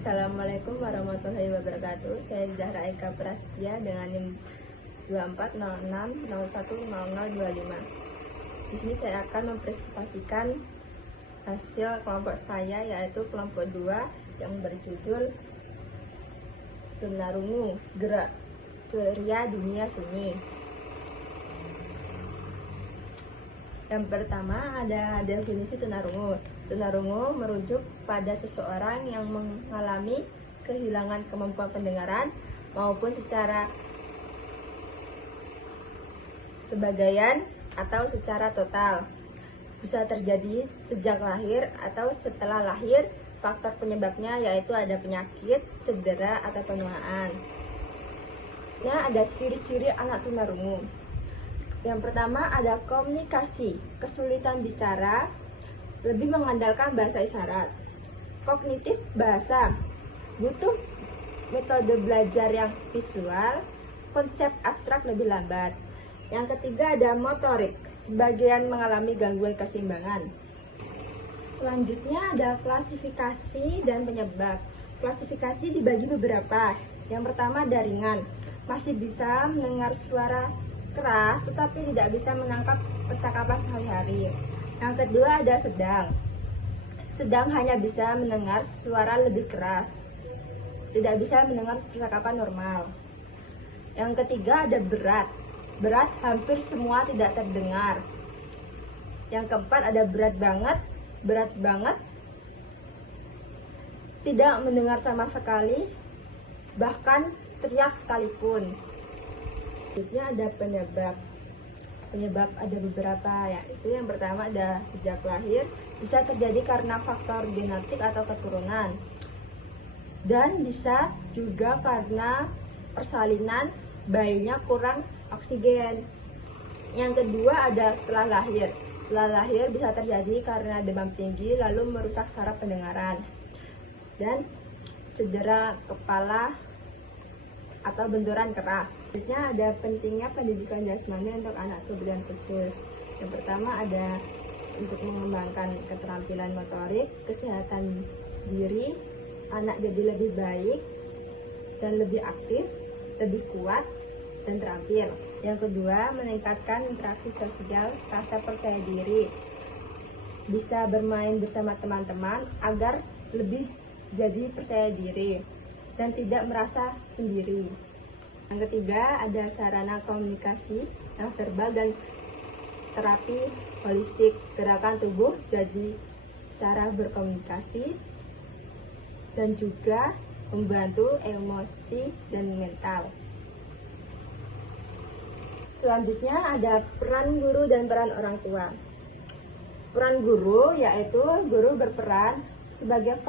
Assalamualaikum warahmatullahi wabarakatuh. Saya Zahra Eka Prastia dengan NIM 2406010025. Di sini saya akan mempresentasikan hasil kelompok saya, yaitu kelompok 2 yang berjudul Tunarungu, Gerak Ceria Dunia Sunyi. Yang pertama ada definisi tunarungu. Tunarungu merujuk pada seseorang yang mengalami kehilangan kemampuan pendengaran maupun secara sebagian atau secara total. Bisa terjadi sejak lahir atau setelah lahir. Faktor penyebabnya yaitu ada penyakit, cedera, atau penuaan. Nah, ada ciri-ciri anak tunarungu. Yang pertama ada komunikasi, kesulitan bicara, lebih mengandalkan bahasa isyarat. Kognitif bahasa, butuh metode belajar yang visual, konsep abstrak lebih lambat. Yang ketiga ada motorik, sebagian mengalami gangguan keseimbangan. Selanjutnya ada klasifikasi dan penyebab. Klasifikasi dibagi beberapa. Yang pertama ada ringan, masih bisa mendengar suara keras tetapi tidak bisa menangkap percakapan sehari-hari. Yang kedua ada sedang. Sedang hanya bisa mendengar suara lebih keras, tidak bisa mendengar percakapan normal. Yang ketiga ada berat. Berat hampir semua tidak terdengar. Yang keempat ada berat banget. Berat banget tidak mendengar sama sekali, bahkan teriak sekalipun. Selanjutnya ada penyebab. Penyebab ada beberapa, yaitu yang pertama ada sejak lahir, bisa terjadi karena faktor genetik atau keturunan, dan bisa juga karena persalinan, bayinya kurang oksigen. Yang kedua ada setelah lahir. Setelah lahir bisa terjadi karena demam tinggi lalu merusak saraf pendengaran dan cedera kepala atau benturan keras. Selanjutnya ada pentingnya pendidikan jasmani untuk anak kebutuhan khusus. Yang pertama ada untuk mengembangkan keterampilan motorik, kesehatan diri, anak jadi lebih baik dan lebih aktif, lebih kuat dan terampil. Yang kedua, meningkatkan interaksi sosial, rasa percaya diri, bisa bermain bersama teman-teman agar lebih jadi percaya diri dan tidak merasa sendiri. Yang ketiga ada sarana komunikasi yang verbal dan terapi holistik, gerakan tubuh jadi cara berkomunikasi dan juga membantu emosi dan mental. Selanjutnya ada peran guru dan peran orang tua. Peran guru yaitu guru berperan sebagai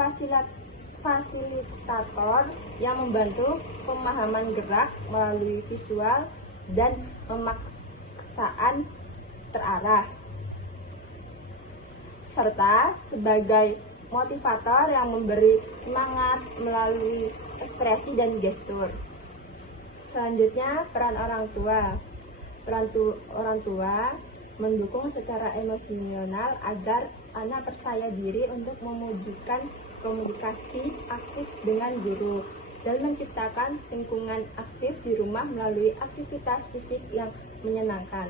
fasilitator yang membantu pemahaman gerak melalui visual dan pemaksaan terarah, serta sebagai motivator yang memberi semangat melalui ekspresi dan gestur. Selanjutnya peran orang tua. Orang tua mendukung secara emosional agar anak percaya diri untuk mewujudkan komunikasi aktif dengan guru dan menciptakan lingkungan aktif di rumah melalui aktivitas fisik yang menyenangkan.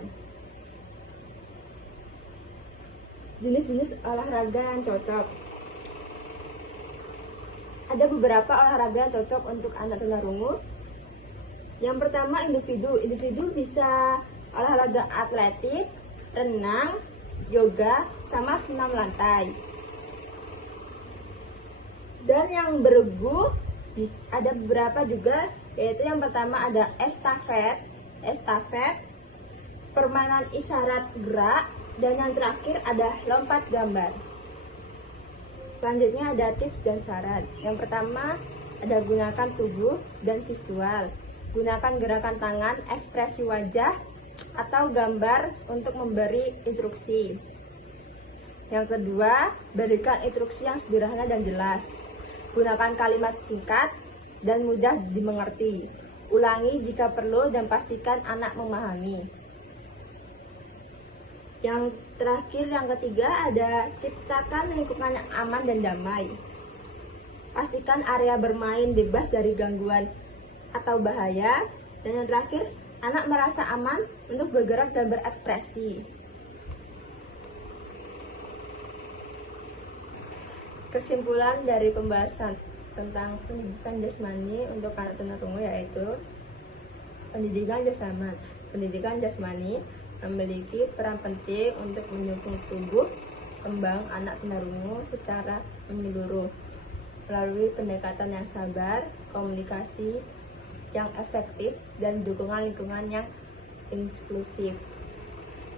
Jenis-jenis olahraga yang cocok. Ada beberapa olahraga yang cocok untuk anak tunarungu. Yang pertama individu bisa olahraga atletik, renang, yoga, sama senam lantai. Dan yang beregu ada beberapa juga, yaitu yang pertama ada estafet, permainan isyarat gerak, dan yang terakhir ada lompat gambar. Selanjutnya ada tips dan saran. Yang pertama ada gunakan tubuh dan visual. Gunakan gerakan tangan, ekspresi wajah, atau gambar untuk memberi instruksi. Yang kedua, berikan instruksi yang sederhana dan jelas. Gunakan kalimat singkat dan mudah dimengerti. Ulangi jika perlu dan pastikan anak memahami. Yang terakhir, yang ketiga ada ciptakan lingkungan yang aman dan damai. pastikan area bermain bebas dari gangguan atau bahaya. Dan yang terakhir, anak merasa aman untuk bergerak dan berekspresi. Kesimpulan dari pembahasan tentang pendidikan jasmani untuk anak tunarungu yaitu pendidikan jasmani memiliki peran penting untuk mendukung tumbuh kembang anak tunarungu secara menyeluruh melalui pendekatan yang sabar, komunikasi yang efektif, dan dukungan lingkungan yang inklusif.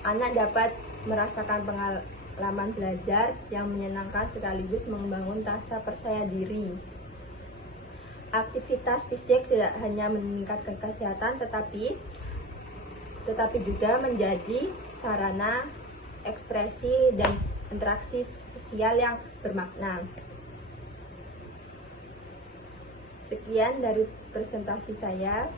Anak dapat merasakan pengalaman belajar yang menyenangkan sekaligus membangun rasa percaya diri. Aktivitas fisik tidak hanya meningkatkan kesehatan tetapi juga menjadi sarana ekspresi dan interaksi sosial yang bermakna. Sekian dari presentasi saya.